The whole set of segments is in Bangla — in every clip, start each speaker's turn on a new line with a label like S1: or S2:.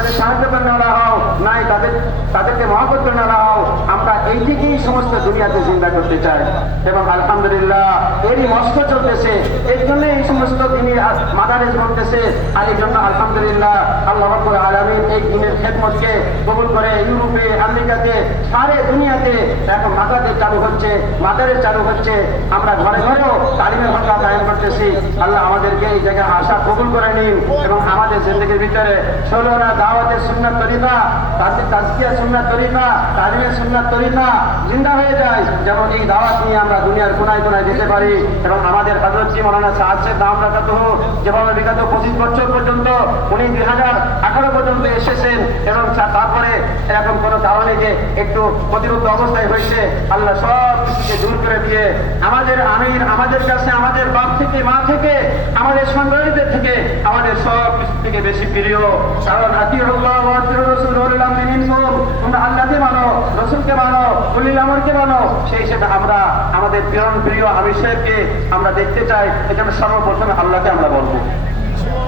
S1: তাদের সাহায্য করে নেওয়া হও নাই, তাদের তাদেরকে মহাপত করে নেওয়া হও আমরা এই থেকেই সমস্ত দুনিয়াতে চিন্তা করতে চাই। এবং আলহামদুলিল্লাহ, এরই মস্ত চলতেছে। এর জন্য এই সমস্ত দিনের মাদারেজ বলতেছে। আর এই জন্য আলহামদুলিল্লাহ, আল্লাহ আলামিন এই দিনের খেদমতকে কবুল করে ইউরোপে, আমেরিকাতে, সারে দুনিয়াতে এখন মাদারেজ চালু হচ্ছে মাদারেজ চালু হচ্ছে। আমরা ঘরে ঘরেও তালিমের ঘটনা কায়েম করতেছি। আল্লাহ আমাদেরকে এই জায়গায় আশা কবুল করে নিন এবং আমাদের জিন্দগির ভিতরে ষোলোরা দাওয়াতের সুন্নাত তরিকা তাদের তাজকিয়া সুন্নাত তরিকা তালিমের সুন্নাত তরিকা জিন্দা হয়ে যায়। যেমন এই দাওয়াত নিয়ে আমরা দুনিয়ার কোনায় কোনায় যেতে পারি এবং আমাদের হজরতজি মৌলানা সাহায্যের দাম রাখা তো যেভাবে বিগত পঁচিশ বছর পর্যন্ত, উনি দুই হাজার আঠারো পর্যন্ত এসেছেন এবং তারপরে এরকম কোনো কারণে যে একটু প্রতিরোধ অবস্থায় হয়েছে। আল্লাহ সব কিছুকে দূর করে দিয়ে আমাদের আমির, আমাদের কাছে, আমাদের বাপ থেকে, মা থেকে, আমাদের সন্তানীদের থেকে আমাদের সব কিছু থেকে বেশি প্রিয়। কারণ তোমরা আমরা, আমাদের প্রিয়ন প্রিয় আমির দেখতে চাই। এজন্য সর্বপ্রথমে আল্লাহকে আমরা বলব।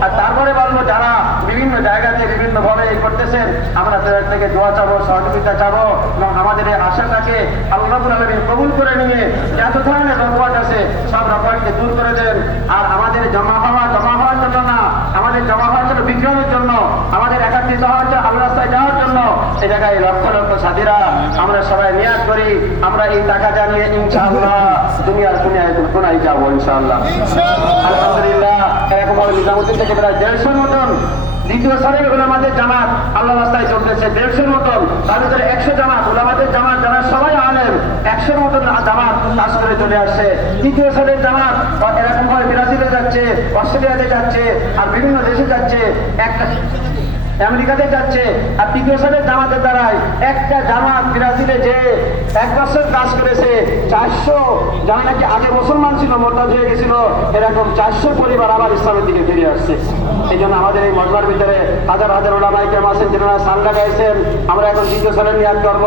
S1: আর তারপরে বলব যারা বিভিন্ন জায়গাতে বিভিন্ন ভাবে এই করতেছেন আমরা তাদের থেকে দোয়া চাবো সহযোগিতা চাবো এবং আমাদের এই আশাটাকে আল্লাহ রাব্বুল আলামিন কবুল করে নিয়ে যত ধরনের রকমাট আছে সব রকমাটকে দূর করে দেন। আর আমাদের জমা হওয়া জমা হওয়ার জন্য না আমাদের জমা হওয়ার জন্য বিক্রমের জন্য আমাদের একাত্রিত হওয়ার জন্য আল্লাহ রাস্তায় যাওয়ার জন্য এই জায়গায় লক্ষ লক্ষ সাথীরা আমরা সবাই নিয়াজ করি আমরা এই টাকা জানিয়ে ইনশাআল্লাহ দুনিয়ার দুনিয়ায় কোনায় যাব ইনশাআল্লাহ। আলহামদুলিল্লাহ। দেড়শোর মতন দ্বিতীয় চলতেছে। দেড়শোর মতন একশো সবাই একশোর মতন করে চলে আসছে। তৃতীয় সারের জামাত এরকম ভাবে ব্রাজিলে যাচ্ছে, অস্ট্রেলিয়াতে যাচ্ছে, আর বিভিন্ন দেশে যাচ্ছে আমেরিকাতে যাচ্ছে, আর তৃতীয় সালের জামাতের দ্বারাই একটা জামাত ব্রাজিলে যে এক বছর কাজ করেছে, চারশো যারা নাকি আগে মুসলমান ছিল মোরতাদ হয়ে গেছিল, এরকম চারশো পরিবার আবার ইসলামের দিকে ফিরে আসছে। এই জন্য আমাদের এই মজবার ভিতরে হাজার হাজার ওলামাই কেম আছেন, যেনারা সাল লাগাইছেন, আমরা এখন দ্বিতীয় সালের নিয়াদ করব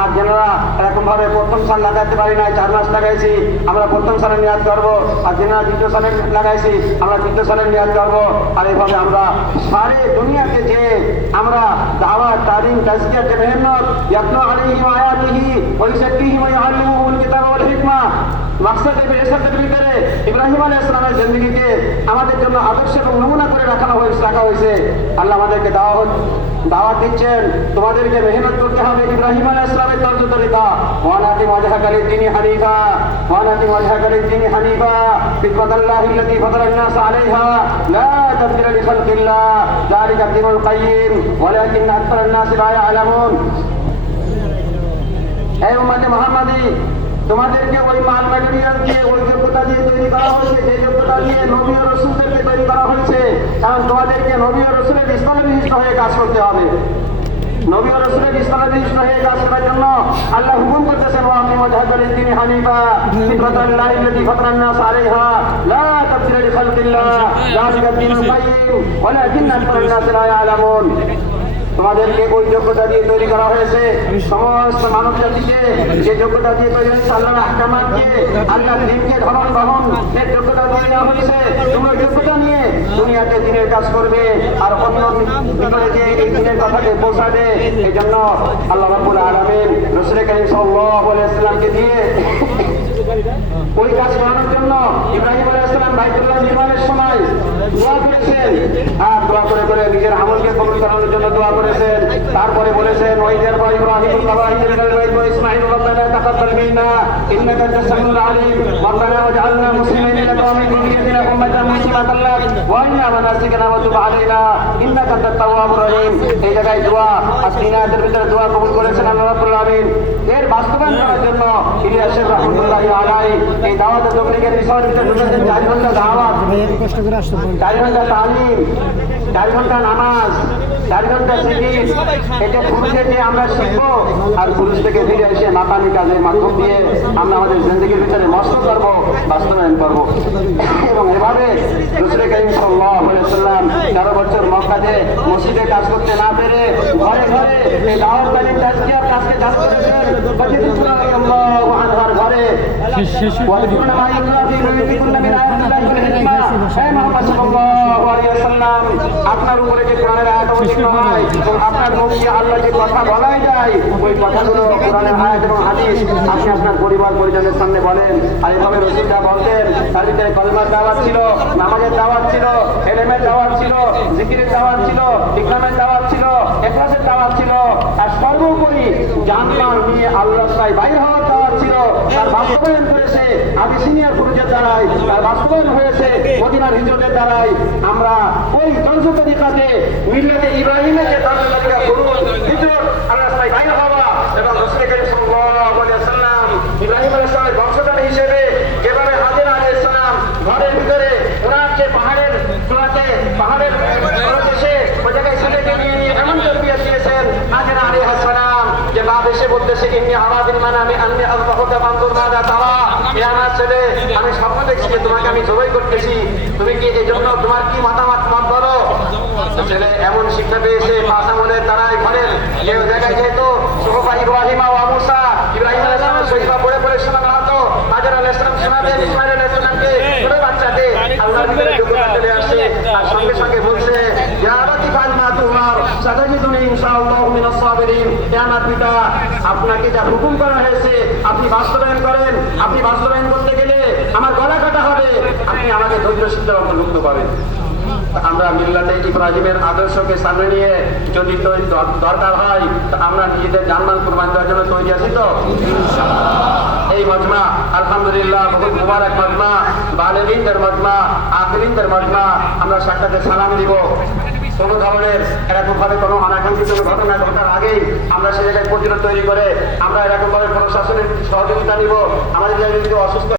S1: আর যেনারা এরকম ভাবে প্রথম সাল লাগাইতে পারি নাই, চার মাস লাগাইছি, আমরা প্রথম সালের নিয়াদ করব আর যেনারা দ্বিতীয় সালের লাগাইছি, আমরা তৃতীয় সালের নিয়াদ করব আর এইভাবে আমরা সারে দুনিয়াকে যে আমরা দাওয়া তালিম তাজকিয়া যে মেহনত ইয়াতলু আলাইহিম আয়াতিহি ওয়া ইউযাক্কিহিম ওয়া ইউআল্লিমুহুমুল কিতাবা ওয়াল হিকমা মাকসাদে বেসাদের ভিতরে ইব্রাহিম আলাইহিস সালামের জিন্দেগিকে আমাদের জন্য আদর্শ এবং নমুনা করে রাখা হয়েছে রাখা হয়েছে। আল্লাহ আমাদেরকে দাওয়াত দাওয়াত দিচ্ছেন। তোমাদেরকে মেহনত করতে হবে ইব্রাহিম আলাইহিস সালামের তর্জ তরিকা ওয়ানাতি ওয়াজহাকালি দিনী হানিফা। ওয়ানাতি ওয়াজহাকালি দিনী হানিফা। ফিতরাতাল্লাহি আল্লাতী ফাতারান নাস আলাইহা। লা তাবদিলা লিখালকিল্লাহ। যালিকা দ্বীনুল কাইয়্যিম ওয়ালাকিন আকতারান নাস লা ইয়ালামুন। এই উম্মতে মুহাম্মাদি তোমাদেরকে ওই মাল ম্যাটেরিয়াল দিয়ে, ওই যোগ্যতা দিয়ে তৈরি করা হয়েছে, যে যোগ্যতা দিয়ে নবী ও রসুলদেরকে তৈরি করা হয়েছে, কারণ তোমাদেরকে নবী ও রসুলের ইসলামে বিশিষ্ট হয়ে কাজ করতে হবে। নবী ও রসুলের ইসলামে বিশিষ্ট হয়ে করার জন্য আল্লাহ হুকুম করতেছেন, ওয়া আপনি মজহাদুল দিন হানিফা ফিতরাতাল্লাহি আল্লাতী ফাতারান নাস আলাইহা, লা তাবদিলা লিখালকিল্লাহ যালিকা দ্বীনুল কাইয়্যিম ওয়ালাকিন্না আকতারান তোমাদেরকে ওই যোগ্যতা দিয়ে তৈরি করা হয়েছে। সমস্ত মানব জাতিকে যে যোগ্যতা দিয়ে তৈরি হয়েছে, আল্লাহর আহকামাত দিয়ে, আল্লাহর দিনকে ধরন বহন এর যোগ্যতা তৈরি দেওয়া হয়েছে। তোমরা যোগ্যতা নিয়ে দুনিয়াতে দিনের কাজ করবে, আর অন্য ভিতরে যে এই দিনের কথাকে পৌঁছাবে। এই জন্য আল্লাহ রাব্বুল আলামিন রসুল করিম সাল্লাল্লাহু আলাইহি সাল্লামকে দিয়ে ওই কাজ করানোর জন্য ইব্রাহিম আলাইহিস সালাম বাইতুল্লাহ নির্মাণের সময় দোয়া করানোর জন্য দোয়া করেছেন। তারপরে বলেছেন ওয়াইদের বা ইব্রাহিম ইব্রাহিম কালবাই ইসমাঈল রব্বানা তাকাব্বাল মিন্না, ইন্নাকা আনতাস আলিম, রব্বানা ওয়াজআলনা মুসলিমিন আরিনা মানাসিকানা ওয়া তুব আলাইনা ইন্নাকা আনতাত তাওয়াবুর রহিম এই জায়গায় দোয়া আপনি নাতের ভিতরে দোয়া কবুল করেছেন আল্লাহ রাব্বুল আলামিন। এর বাস্তবায়ন করার জন্য আলাই এই দাওয়াতে তবলিগের বিষয়ের ভিতরে ঢুকেছেন চার ঘণ্টা দাওয়াত। চার নামাজ। চার ঘণ্টা এটা পুরুষ আমরা শিখব আর পুরুষ থেকে ফিরে এসে নাকামি কাজের মাধ্যম দিয়ে আমরা আমাদের জিন্দগির ভিতরে মস্ত করব, বাস্তবায়ন করব। এবং এভাবে রসুলের করিম সাল্লাম তেরো বছর মক্কাতে মসজিদে কাজ করতে না পেরে ঘরে ঘরে এই তাজকিয়ার কাজকে কাজ করেছেন। আপনার উপরে যে এবং আপনার আপনি আপনার পরিবার পরিজনের সামনে বলেন আর এভাবে রসুল বলতেন তার ভিতরে কলমার দাওয়াত ছিল নামাজের দাওয়াত ছিল এলেমের দাওয়াত ছিল জিকিরের দাওয়াত ছিল ইকরামের দাওয়াত ছিল এখলাসের দাওয়াত ছিল আর সর্বোপরি জানমাল নিয়ে আল্লাহ বাইর হওয়ার আদি সিনিয়র দ্বারাই হয়েছে আমরা ওই দর্শ তরিকাতে মিল্লাতে ইব্রাহিমের যে দর্শ তরিকা করুন হিজরত আল্লাহ তাই বাইর হওয়া এবং রসুল করিম সাল্লাল্লাহু আলাইহি সাল্লাম ইব্রাহিম আলাইহিস সালামের বংশধর হিসেবে যেভাবে হাজির আলাইহিস সালাম ঘরের ভিতরে ওনার যে পাহাড়ের চূড়াতে পাহাড়ের প্রদেশে ওই জায়গায় ছেলেকে নিয়ে নিয়ে এমন তরবিয়ত দিয়েছেন হাজির আলাইহিস সালাম যে বাপ এসে বলতেছে ইন্নি মানে আমি আন্নি আল্লাহুকে বান্দুর মাদা তারা। হে আমার ছেলে আমি স্বপ্ন দেখছি তোমাকে আমি জবাই করতেছি। তুমি কি এই জন্য তোমার কি মতামত মত বলো? ছেলে এমন শিক্ষা পেয়েছে, পাঁচ আমলের দ্বারাই ঘরের। যে জায়গায় যেহেতু সোহবা ইব্রাহিমা ও মুসা ইব্রাহিম আলাইহিস সালাম পড়ে পড়ে শোনানো হতো হাজার আলাইহিস সালাম শোনাতেন ইসমাইল আলাইহিস সালামকে ছোট বাচ্চাকে আল্লাহর ভিতরে যোগ্যতা চলে আসছে আর সঙ্গে সঙ্গে বলছে ইয়া আবাতি ফাল মা তুমার সাতাজিদুনি ইনশাআল্লাহু মিনাস আমার পিতা, আপনাকে যা হুকুম করা হয়েছে, আপনি বাস্তবায়ন করেন। আপনি বাস্তবায়ন করতে গেলে আমার গলা কাটা হবে। আপনি আমাকে ধৈর্য সিদ্ধ অন্তর্ভুক্ত করেন। আমরা মিল্লাতে ইব্রাহিমের আদর্শকে সামনে নিয়ে যদি দরকার হয় আমরা নিজেদের জানমান কুরবান দেওয়ার জন্য তৈরি আছি তো? এই মজমা, আলহামদুলিল্লাহ, বহুত মুবারক মজমা, বালেদিনদের মজমা, আকিলিনদের মজমা, আমরা সাক্ষাতে সালাম দিব। কোনো ধরনের এরকম ভাবে কোনো অনাকাঙ্ক্ষিত ঘটনা ঘটার আগেই আমরা সেই জায়গায় প্রতিরোধ তৈরি করে আমরা এরকম ভাবে প্রশাসনের সহযোগিতা নিব, আমাদের যদি অসুস্থ